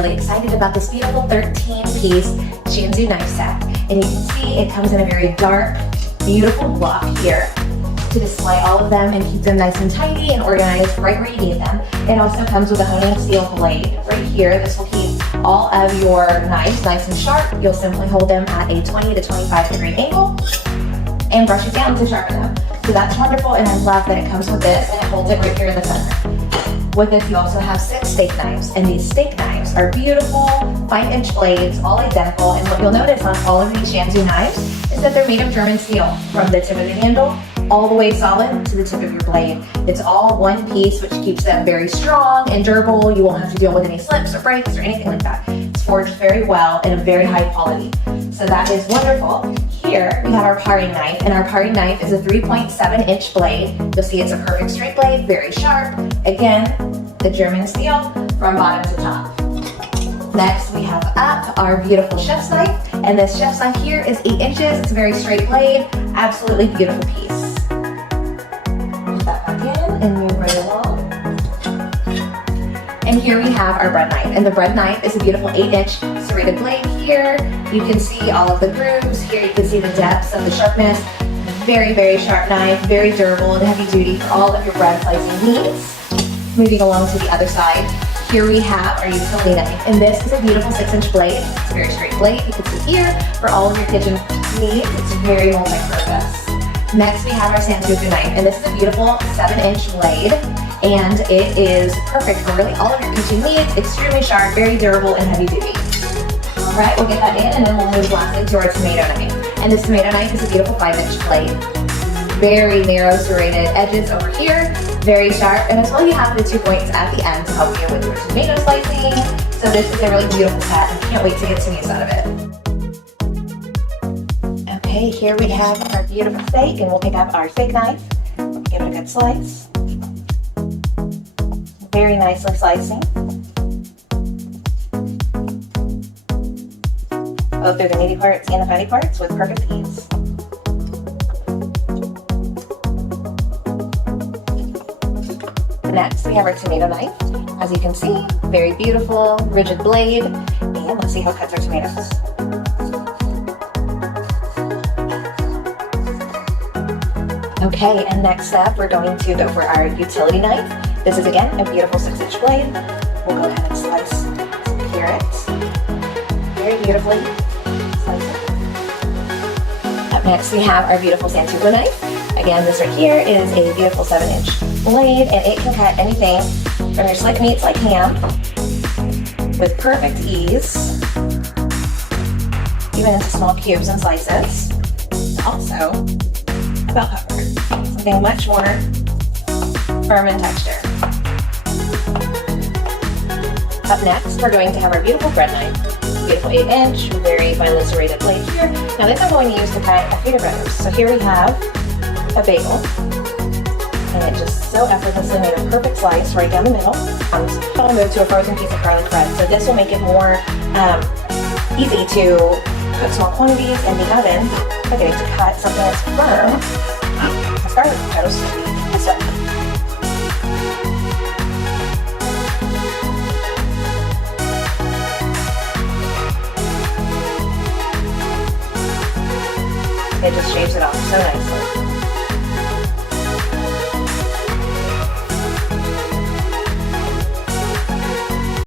really excited about this beautiful 13-piece SHAN ZU knife set. And you can see it comes in a very dark, beautiful block here to display all of them and keep them nice and tidy and organized right where you need them. It also comes with a honing steel blade right here. This will keep all of your knives nice and sharp. You'll simply hold them at a 20 to 25 degree angle and brush it down to sharpen them. So that's wonderful, and I love that it comes with this and it holds it right here in the center. With this, you also have 6 steak knives, and these steak knives are beautiful 5-inch blades, all identical. And what you'll notice on all of these SHAN ZU knives is that they're made of German steel, from the tip of the handle all the way solid to the tip of your blade. It's all one piece, which keeps them very strong and durable. You won't have to deal with any slips or breaks or anything like that. It's forged very well in a very high quality. So that is wonderful. Here we have our parting knife, and our parting knife is a 3.7-inch blade. You'll see it's a perfect straight blade, very sharp. Again, the German steel from bottom to top. Next, we have up our beautiful chef's knife, and this chef's knife here is 8 inches. It's a very straight blade, absolutely beautiful piece. Put that back in and move right along. And here we have our bread knife, and the bread knife is a beautiful 8-inch serrated blade here. You can see all of the grooves. Here you can see the depths of the sharpness. Very, very sharp knife, very durable and heavy duty for all of your bread slicing needs. Moving along to the other side, here we have our utility knife, and this is a beautiful 6-inch blade. It's a very straight blade. You can see here for all of your kitchen needs. It's very multi-purpose. Next, we have our santoku knife, and this is a beautiful 7-inch blade, and it is perfect for really all of your kitchen needs. Extremely sharp, very durable, and heavy duty. All right, we'll get that in, and then we'll move lastly to our tomato knife. And this tomato knife is a beautiful 5-inch blade. Very narrow serrated edges over here, very sharp, and as well you have the 2 points at the end to help you with your tomato slicing. So this is a really beautiful set, and can't wait to get some use out of it. Okay, here we have our beautiful steak, and we'll pick up our steak knife, give it a good slice. Very nicely slicing. Both through the meaty parts and the fatty parts with perfect ease. Next, we have our tomato knife. As you can see, very beautiful, rigid blade. And let's see how it cuts our tomatoes. Okay, and next up, we're going to go for our utility knife. This is, again, a beautiful 6-inch blade. We'll go ahead and slice some carrots. Very beautifully. Slice it. Up next, we have our beautiful santoku knife. Again, this right here is a beautiful 7-inch blade, and it can cut anything from your slick meats like ham with perfect ease, even into small cubes and slices. Also, a bell pepper, something much more firm in texture. Up next, we're going to have our beautiful bread knife. Beautiful 8-inch, very finely serrated blade here. Now this I'm going to use to cut a pita bread. So here we have a bagel, and it just so effortlessly made a perfect slice right down the middle. I'll move to a frozen piece of garlic bread, so this will make it more easy to cook small quantities in the oven. Okay, to cut something that's firm, as garlic toast, this way. It just shaves it off so nicely.